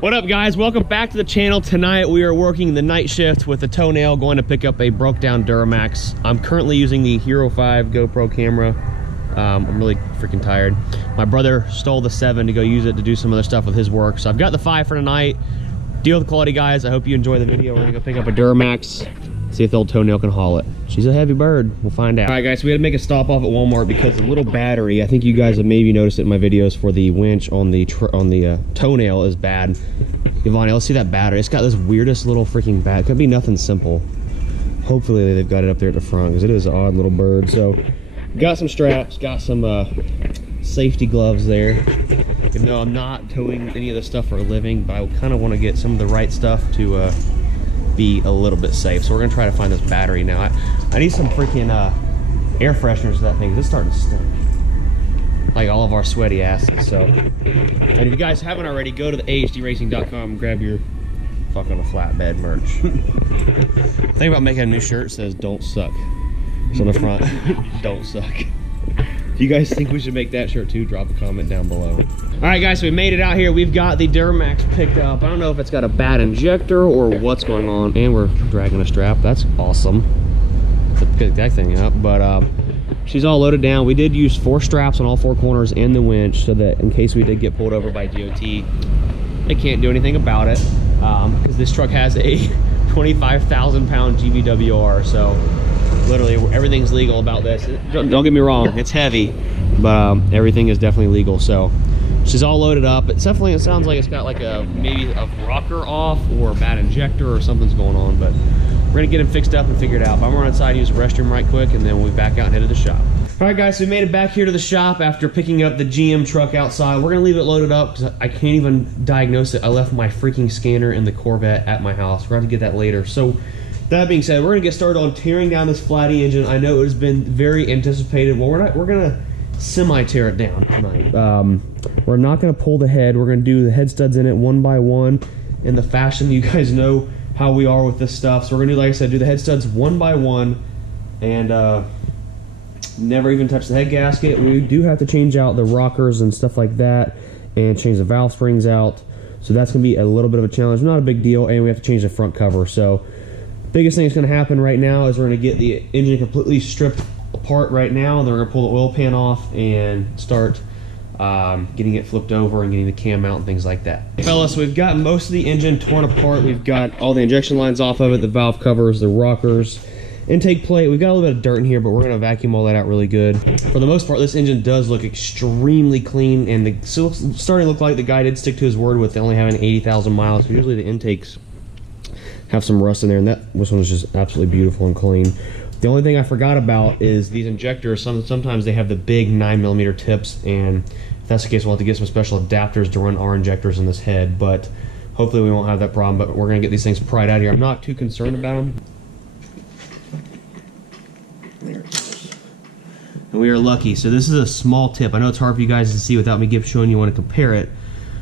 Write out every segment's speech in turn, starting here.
What up, guys? Welcome back to the channel. Tonight we are working the night shift with the toenail, going to pick up a broke down Duramax. I'm currently using the Hero 5 GoPro camera. I'm really freaking tired. My brother stole the 7 to go use it to do some other stuff with his work, so I've got the 5 for tonight. Deal with the quality, guys. I hope you enjoy the video. We're gonna go pick up a Duramax, see if the old toenail can haul it. She's a heavy bird. We'll find out. All right, guys, so we had to make a stop off at Walmart because the little battery, I think you guys have maybe noticed it in my videos, for the winch on the toenail is bad. Giovanni, let's see that battery. It's got this weirdest little freaking bat. It could be nothing simple. Hopefully they've got it up there at the front, because it is an odd little bird. So got some straps, got some safety gloves there. Even though I'm not towing any of the stuff for a living, but I kind of want to get some of the right stuff to be a little bit safe. So we're gonna try to find this battery now. I need some freaking air fresheners to that thing. It's starting to stink, like all of our sweaty asses. So, and if you guys haven't already, go to the ahdracing.com and grab your fucking flatbed merch. Think about making a new shirt that says "Don't suck." It's on the front. Don't suck. If you guys think we should make that shirt too, drop a comment down below. All right, guys, so we made it out here. We've got the Duramax picked up. I don't know if it's got a bad injector or what's going on, and we're dragging a strap. That's awesome to pick that thing up. But she's all loaded down. We did use 4 straps on all 4 corners and the winch, so that in case we did get pulled over by DOT, they can't do anything about it, because this truck has a 25,000 pound GVWR. So literally everything's legal about this. Don't get me wrong, it's heavy, but everything is definitely legal. So she's all loaded up. It sounds like it's got like maybe a rocker off or a bad injector or something's going on, but we're gonna get it fixed up and figure it out. But I'm gonna run inside and use the restroom right quick, and then we'll be back out and head to the shop. All right, guys, so we made it back here to the shop after picking up the GM truck outside. We're gonna leave it loaded up because I can't even diagnose it. I left my freaking scanner in the Corvette at my house. We're gonna get that later. So that being said, we're gonna get started on tearing down this Flatty engine. I know it has been very anticipated. Well, we're gonna semi-tear it down tonight. We're not gonna pull the head. We're gonna do the head studs in it one by one in the fashion you guys know how we are with this stuff. So we're gonna do, like I said, do the head studs one by one, and never even touch the head gasket. We do have to change out the rockers and stuff like that, and change the valve springs out. So that's gonna be a little bit of a challenge. Not a big deal, and we have to change the front cover. So biggest thing that's going to happen right now is we're going to get the engine completely stripped apart right now, and then we're going to pull the oil pan off and start getting it flipped over and getting the cam out and things like that. Fellas, we've got most of the engine torn apart. We've got all the injection lines off of it, the valve covers, the rockers, intake plate. We've got a little bit of dirt in here, but we're going to vacuum all that out really good. For the most part, this engine does look extremely clean, and it's starting to look like the guy did stick to his word with only having 80,000 miles. Usually the intakes have some rust in there, and this one is just absolutely beautiful and clean. The only thing I forgot about is these injectors. Sometimes they have the big 9mm tips, and if that's the case, we'll have to get some special adapters to run our injectors in this head, but hopefully we won't have that problem. But we're going to get these things pried out here. I'm not too concerned about them. There it goes. And we are lucky. So this is a small tip. I know it's hard for you guys to see without me showing you when to compare it,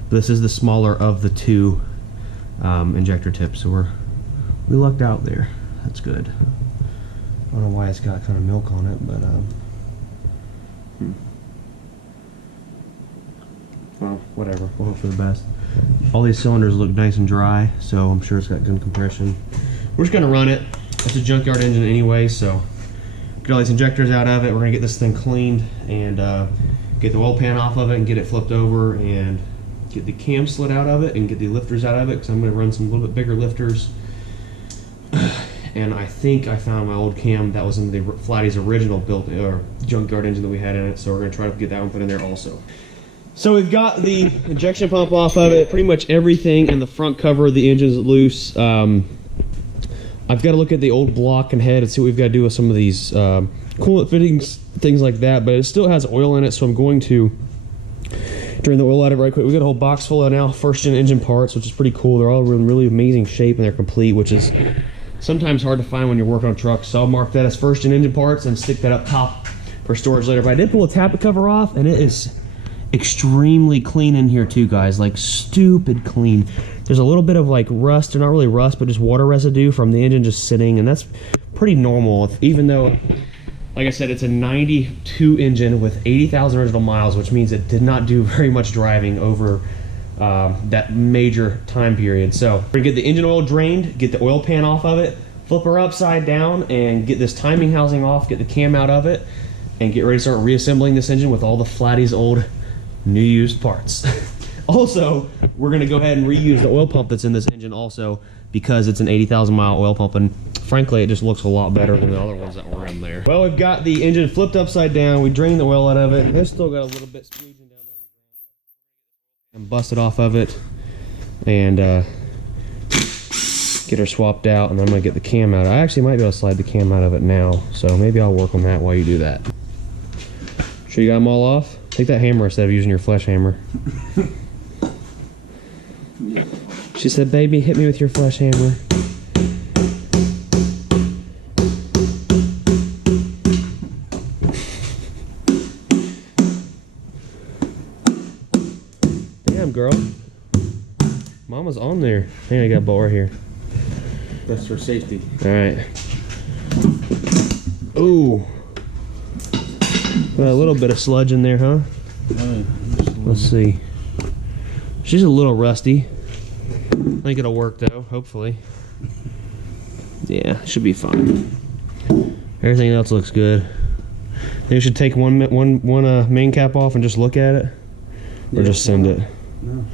but this is the smaller of the 2 injector tips. So we lucked out there. That's good. I don't know why it's got kind of milk on it, but well, whatever. We'll hope for the best. All these cylinders look nice and dry, so I'm sure it's got good compression. We're just gonna run it. It's a junkyard engine anyway, so get all these injectors out of it. We're gonna get this thing cleaned and get the oil pan off of it and get it flipped over and get the cam slid out of it and get the lifters out of it, because I'm gonna run some little bit bigger lifters. And I think I found my old cam that was in the Flatty's original built or junkyard engine that we had in it, so we're going to try to get that one put in there also. So we've got the injection pump off of it. Pretty much everything in the front cover of the engine is loose. I've got to look at the old block and head and see what we've got to do with some of these coolant fittings, things like that, but it still has oil in it, so I'm going to drain the oil out of it right quick. We've got a whole box full of now first-gen engine parts, which is pretty cool. They're all in really amazing shape and they're complete, which is sometimes hard to find when you're working on trucks. So I'll mark that as first-gen engine parts and stick that up top for storage later. But I did pull the tappet cover off, and it is extremely clean in here too, guys. Like stupid clean. There's a little bit of like rust, or not really rust, but just water residue from the engine just sitting, and that's pretty normal. Even though, like I said, it's a 92 engine with 80,000 original miles, which means it did not do very much driving over that major time period. So we're gonna get the engine oil drained, get the oil pan off of it, flip her upside down, and get this timing housing off, get the cam out of it, and get ready to start reassembling this engine with all the Flatty's old new used parts. Also, we're gonna go ahead and reuse the oil pump that's in this engine also, because it's an 80,000 mile oil pump, and frankly it just looks a lot better than the other ones that were in there. Well, we've got the engine flipped upside down, we drained the oil out of it. There's still got a little bit squeezing down there and busted off of it, and get her swapped out, and then I'm gonna get the cam out. I actually might be able to slide the cam out of it now, so maybe I'll work on that while you do that. Sure you got them all off? Take that hammer instead of using your flesh hammer. She said, baby, hit me with your flesh hammer. Damn, girl. Mama's on there. Hang on, I got a bolt right here. That's for safety. Alright. Ooh. Got a little bit of sludge in there, huh? Let's see. She's a little rusty. I think it'll work though, hopefully. Yeah, should be fine. Everything else looks good. Think we should take one main cap off and just look at it? Or just send it? No.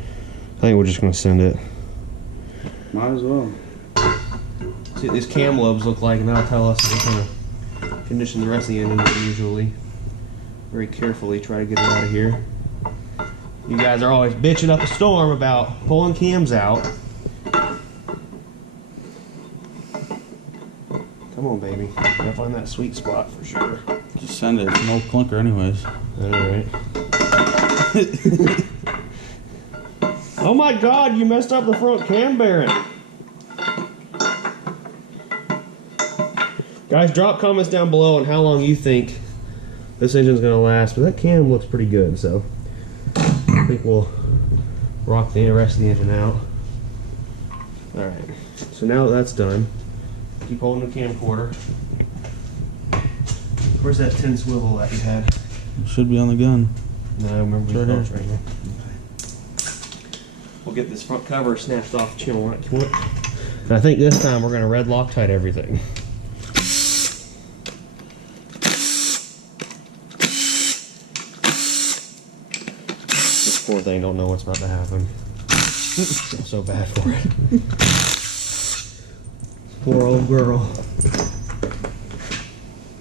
I think we're just gonna send it. Might as well. See what these cam lobes look like, and that'll tell us what kind of condition the rest of the engine is usually. Very carefully try to get it out of here. You guys are always bitching up a storm about pulling cams out. Come on, baby. Gotta find that sweet spot for sure. Just send it. It's an old clunker anyways. Alright. Oh my god, you messed up the front cam bearing. Guys, drop comments down below on how long you think this engine's gonna last, but that cam looks pretty good, so I think we'll rock the rest of the engine out. Alright, so now that that's done, keep holding the camcorder. Where's that tin swivel that you had? It should be on the gun. No, I remember Sure it's right here. We'll get this front cover snatched off the channel right quick. And I think this time we're gonna red Loctite everything. Poor thing don't know what's about to happen. I'm so bad for it. Poor old girl.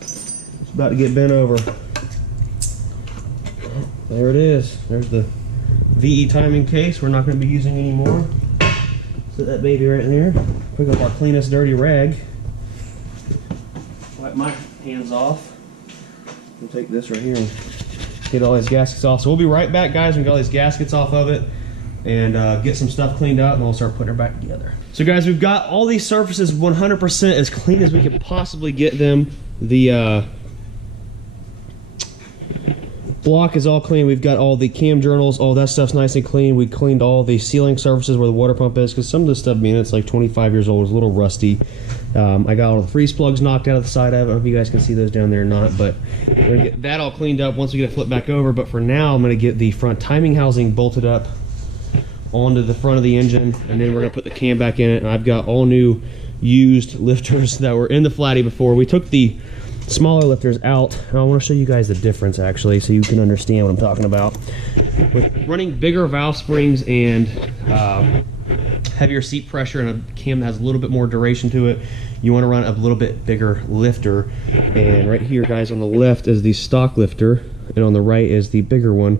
It's about to get bent over. There it is. There's the VE timing case we're not going to be using anymore. Set that baby right in there. Pick up our cleanest dirty rag. Wipe my hands off. We'll take this right here and get all these gaskets off. So we'll be right back, guys, when we get all these gaskets off of it and get some stuff cleaned up, and we'll start putting her back together. So guys, we've got all these surfaces 100% as clean as we could possibly get them. The block is all clean. We've got all the cam journals, all that stuff's nice and clean. We cleaned all the sealing surfaces where the water pump is, because some of this stuff, being it's like 25 years old, is a little rusty. I got all the freeze plugs knocked out of the side of it. I don't know if you guys can see those down there or not, but we're gonna get that all cleaned up once we get it flipped back over. But for now, I'm gonna get the front timing housing bolted up onto the front of the engine, and then we're gonna put the cam back in it. And I've got all new used lifters that were in the Flatty before. We took the smaller lifters out, and I want to show you guys the difference actually, so you can understand what I'm talking about. With running bigger valve springs and heavier seat pressure and a cam that has a little bit more duration to it, you want to run a little bit bigger lifter. And right here, guys, on the left is the stock lifter, and on the right is the bigger one.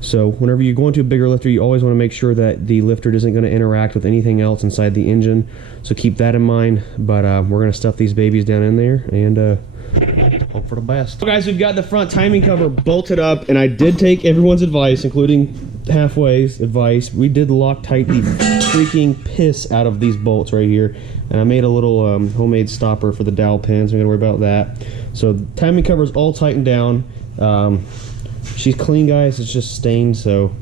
So whenever you go into a bigger lifter, you always want to make sure that the lifter isn't going to interact with anything else inside the engine, so keep that in mind. But we're going to stuff these babies down in there and hope for the best. So guys, we've got the front timing cover bolted up, and I did take everyone's advice, including Halfway's advice. We did Loctite the freaking piss out of these bolts right here, and I made a little homemade stopper for the dowel pins. We're gonna worry about that. So the timing cover is all tightened down. She's clean, guys. It's just stained, so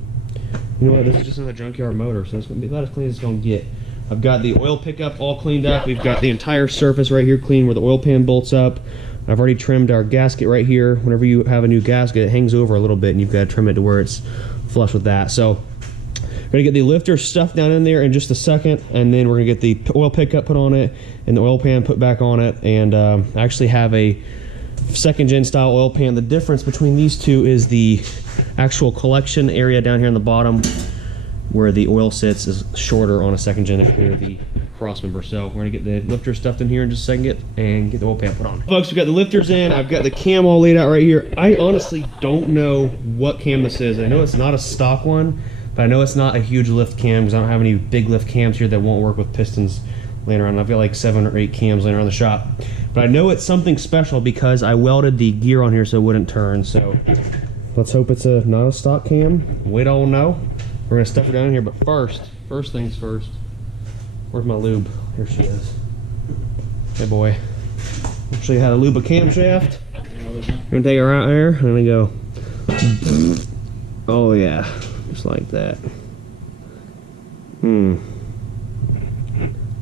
you know what, this is just another junkyard motor, so it's gonna be about as clean as it's gonna get. I've got the oil pickup all cleaned up. We've got the entire surface right here clean where the oil pan bolts up. I've already trimmed our gasket right here. Whenever you have a new gasket, it hangs over a little bit, and you've got to trim it to where it's flush with that. So gonna get the lifter stuffed down in there in just a second, and then we're gonna get the oil pickup put on it and the oil pan put back on it, and actually have a second gen style oil pan. The difference between these two is the actual collection area down here on the bottom where the oil sits is shorter on a second gen than the cross member. So we're gonna get the lifter stuffed in here in just a second and get the oil pan put on. Folks, we got the lifters in. I've got the cam all laid out right here. I honestly don't know what cam this is. I know it's not a stock one, but I know it's not a huge lift cam because I don't have any big lift cams here that won't work with pistons laying around. I've got like 7 or 8 cams laying around the shop. But I know it's something special because I welded the gear on here so it wouldn't turn. So let's hope it's not a stock cam. We don't know. We're gonna stuff it down in here, but first things first. Where's my lube? Here she is. Hey boy. I'll show you how to lube a camshaft. I'm gonna take her out there and we go. Oh yeah, just like that.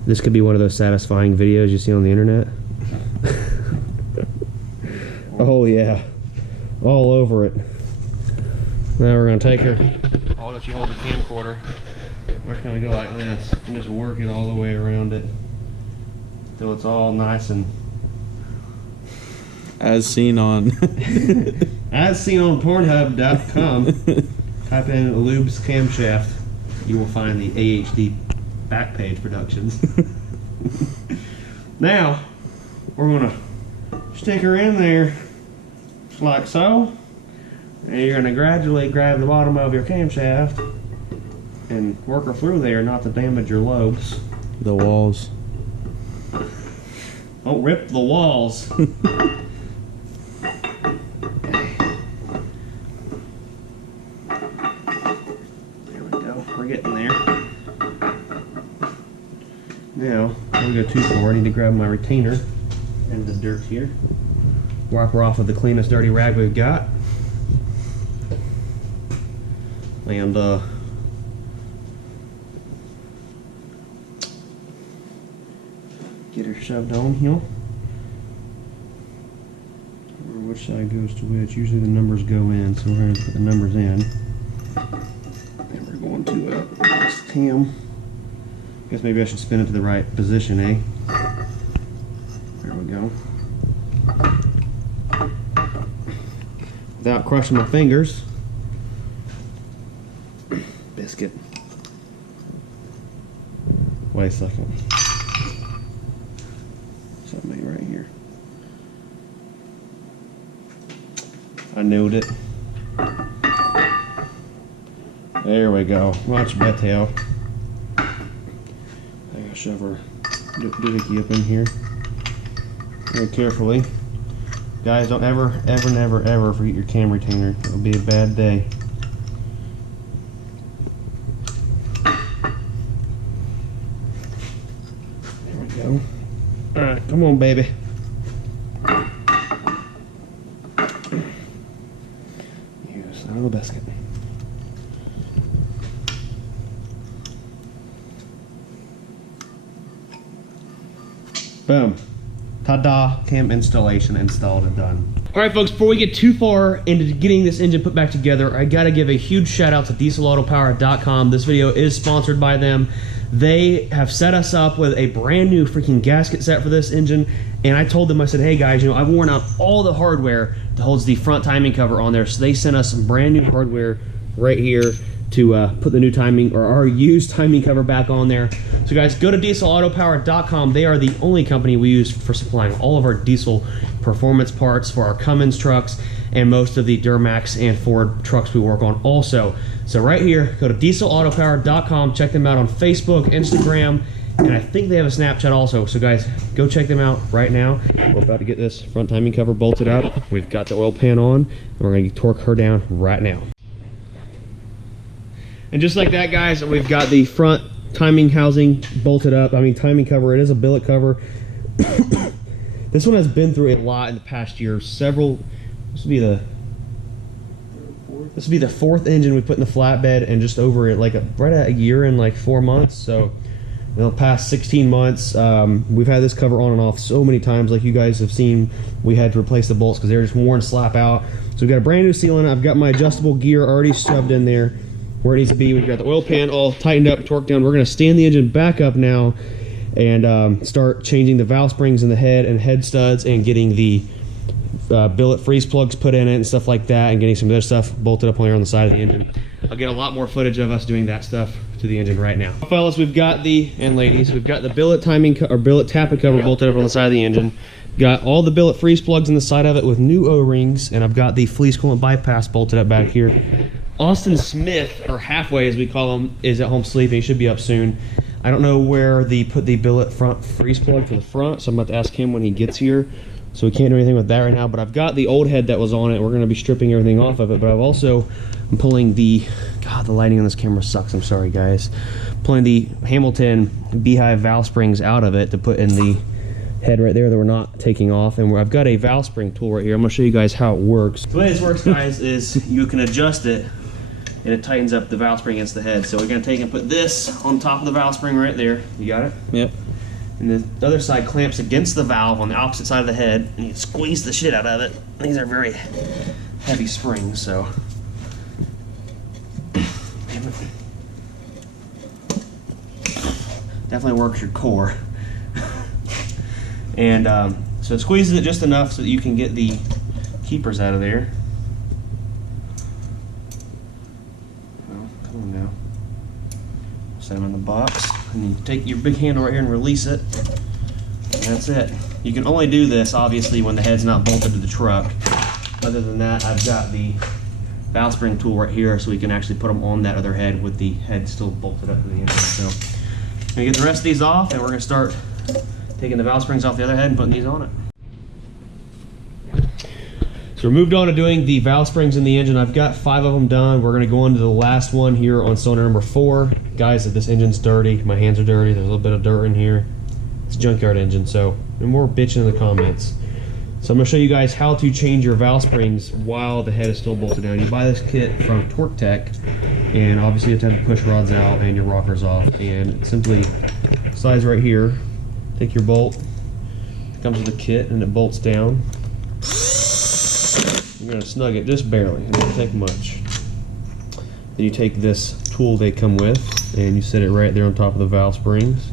This could be one of those satisfying videos you see on the internet. Oh yeah, all over it. Now we're gonna take her. I'll let you hold the camcorder. We're gonna go like this and just work it all the way around it until it's all nice and as seen on Pornhub.com. Type in Lube's Camshaft. You will find the AHD Backpage Productions. Now we're gonna stick her in there just like so. And you're going to gradually grab the bottom of your camshaft and work her through there not to damage your lobes. the walls. Don't rip the walls. There we go. We're getting there. Now, before we go too far, I need to grab my retainer and the dirt here. Wipe her off with the cleanest dirty rag we've got. And get her shoved on here. Remember which side goes to which. Usually the numbers go in, so we're going to put the numbers in. And we're going to this cam. Guess maybe I should spin it to the right position, eh? There we go. Without crushing my fingers. Biscuit. Wait a second. Something right here. I knew it. There we go. Watch better. I gotta shove her doohickey up in here very carefully. Guys, don't ever, never, ever forget your cam retainer. It'll be a bad day. There we go. Alright, come on, baby. You son of a biscuit. Boom. Ta-da, cam installation installed and done. Alright folks, before we get too far into getting this engine put back together, I gotta give a huge shout out to dieselautopower.com. This video is sponsored by them. They have set us up with a brand new freaking gasket set for this engine, and I told them, I said, hey guys, you know, I've worn out all the hardware that holds the front timing cover on there, so they sent us some brand new hardware right here to put the new timing, or our used timing cover back on there. So guys, go to dieselautopower.com. They are the only company we use for supplying all of our diesel performance parts for our Cummins trucks and most of the Duramax and Ford trucks we work on also. So right here, go to dieselautopower.com, check them out on Facebook, Instagram, and I think they have a Snapchat also. So guys, go check them out right now. We're about to get this front timing cover bolted up. We've got the oil pan on, and we're gonna torque her down right now. And just like that, guys, we've got the front timing housing bolted up. I mean, timing cover, it is a billet cover. This one has been through a lot in the past year. This will be the fourth engine we put in the flatbed, and just over it, like right at a year and like 4 months. So in the past 16 months, we've had this cover on and off so many times. Like you guys have seen, we had to replace the bolts because they were just worn slap out. So we've got a brand new seal in it. I've got my adjustable gear already shoved in there. where it needs to be. We've got the oil pan all tightened up, torqued down. We're going to stand the engine back up now and start changing the valve springs in the head and head studs and getting the billet freeze plugs put in it and stuff like that, and getting some other stuff bolted up on here on the side of the engine. I'll get a lot more footage of us doing that stuff to the engine right now. Fellas, we've got and ladies, we've got the billet billet tappet cover bolted up on the side of the engine. Got all the billet freeze plugs in the side of it with new O-rings, and I've got the fleece coolant bypass bolted up back here. Austin Smith, or Halfway as we call him, is at home sleeping. He should be up soon. I don't know where they put the billet front freeze plug for the front, so I'm about to ask him when he gets here. So we can't do anything with that right now, but I've got the old head that was on it. We're going to be stripping everything off of it, but I'm pulling the, God, the lighting on this camera sucks. I'm sorry, guys. Pulling the Hamilton Beehive valve springs out of it to put in the head right there that we're not taking off. And I've got a valve spring tool right here. I'm going to show you guys how it works. The way this works, guys, is you can adjust it, and it tightens up the valve spring against the head. So we're going to take and put this on top of the valve spring right there. You got it? Yep. And the other side clamps against the valve on the opposite side of the head, and you squeeze the shit out of it. These are very heavy springs, so. Definitely works your core. And so it squeezes it just enough so that you can get the keepers out of there. Well, come on now. Set them in the box, and you take your big handle right here and release it, and that's it. You can only do this obviously when the head's not bolted to the truck. Other than that, I've got the valve spring tool right here, so we can actually put them on that other head with the head still bolted up to the engine. So I'm gonna get the rest of these off, and we're gonna start taking the valve springs off the other head and putting these on it. So we're moved on to doing the valve springs in the engine. I've got 5 of them done. We're going to go on to the last one here on cylinder number 4. Guys, this engine's dirty. My hands are dirty. There's a little bit of dirt in here. It's a Junkyard engine, so no more bitching in the comments. So I'm going to show you guys how to change your valve springs while the head is still bolted down. You buy this kit from Torque Tech, and obviously you have to have the push rods out and your rockers off. And simply slides right here. Take your bolt. It comes with a kit, and it bolts down. You're going to snug it just barely. It doesn't take much. Then you take this tool they come with, and you set it right there on top of the valve springs.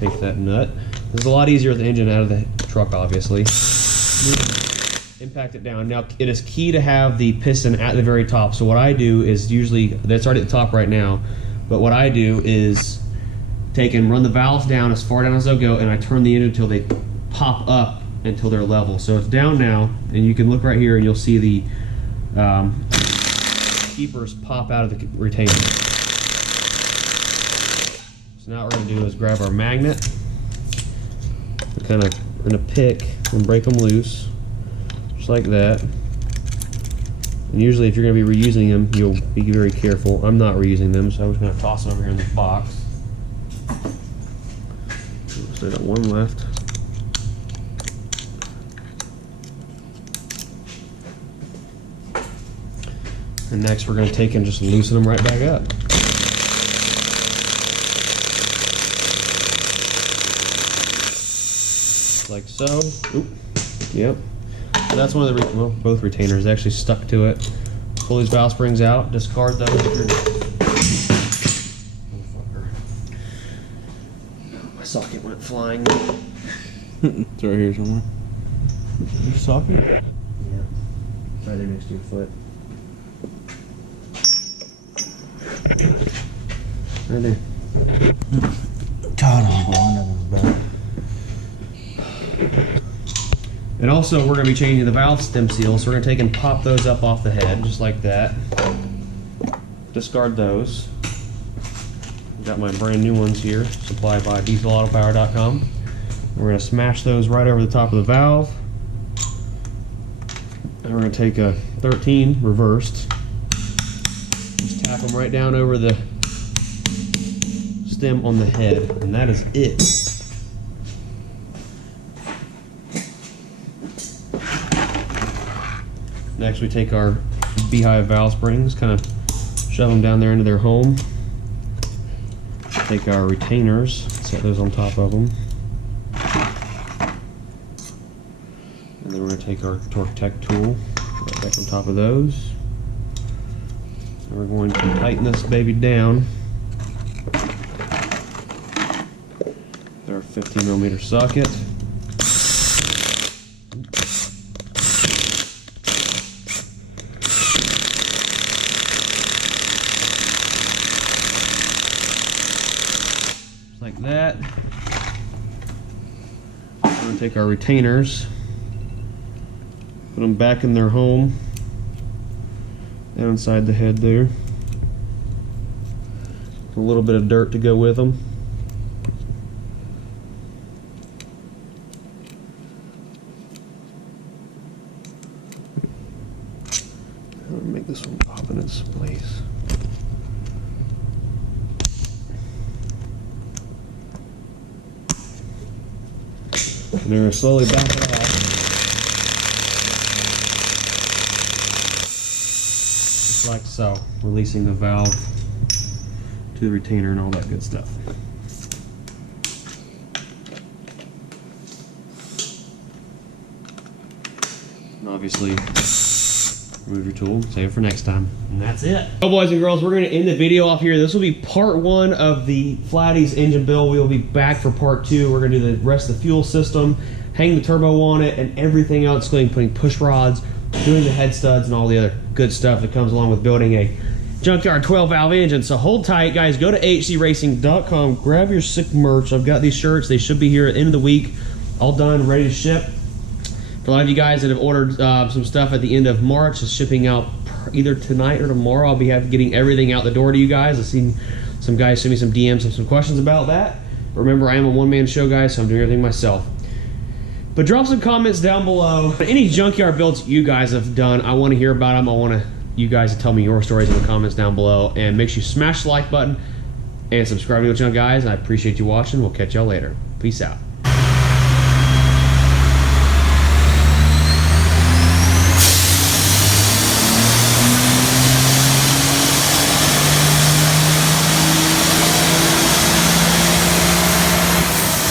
Take that nut. This is a lot easier with the engine out of the truck, obviously. Impact it down. Now, it is key to have the piston at the very top. So what I do is usually, that's already at the top right now, but what I do is take and run the valves down as far down as they'll go, and I turn the engine until they pop up until they're level. So it's down now, and you can look right here and you'll see the keepers pop out of the retainer. So now what we're going to do is grab our magnet, and kind of we're going to pick and break them loose, just like that. And usually if you're going to be reusing them, you'll be very careful. I'm not reusing them, so I'm just going to toss them over here in this box. So I got one left. And next we're going to take and just loosen them right back up. Like so. Oop. Yep. So that's one of the, well, both retainers actually stuck to it. Pull these valve springs out, discard those. My socket went flying. It's right here somewhere. Your socket? Yeah. Right there next to your foot. Right there. God, I'm blowing up his back. And also, we're going to be changing the valve stem seals, so we're going to take and pop those up off the head, just like that. Discard those. Got my brand new ones here, supplied by dieselautopower.com. We're going to smash those right over the top of the valve. And we're going to take a 13 reversed. Just tap them right down over the stem on the head, and that is it. Next we take our Beehive valve springs, kind of shove them down there into their home. Take our retainers, set those on top of them. And then we're going to take our Torque Tech tool, right back on top of those. And we're going to tighten this baby down. With our 15mm socket. Just like that. We're going to take our retainers, put them back in their home, down inside the head there. A little bit of dirt to go with them. I'm going to make this one pop in its place. And they're slowly back it off. Just like so, releasing the valve to the retainer and all that good stuff. And obviously, remove your tool, save it for next time. And that's it. Well, boys and girls, we're going to end the video off here. This will be part 1 of the Flatty's engine build. We will be back for part 2. We're going to do the rest of the fuel system, hang the turbo on it, and everything else, including putting push rods, doing the head studs, and all the other good stuff that comes along with building a Junkyard 12-valve engine. So hold tight, guys. Go to hcracing.com. Grab your sick merch. I've got these shirts. They should be here at the end of the week, all done, ready to ship. For a lot of you guys that have ordered some stuff at the end of March, it's shipping out either tonight or tomorrow. I'll be getting everything out the door to you guys. I've seen some guys send me some DMs and some questions about that. Remember, I am a one-man show, guys, so I'm doing everything myself. But drop some comments down below. Any junkyard builds you guys have done, I want to hear about them. I want you guys to tell me your stories in the comments down below. And make sure you smash the like button and subscribe to the channel, guys. And I appreciate you watching. We'll catch y'all later. Peace out.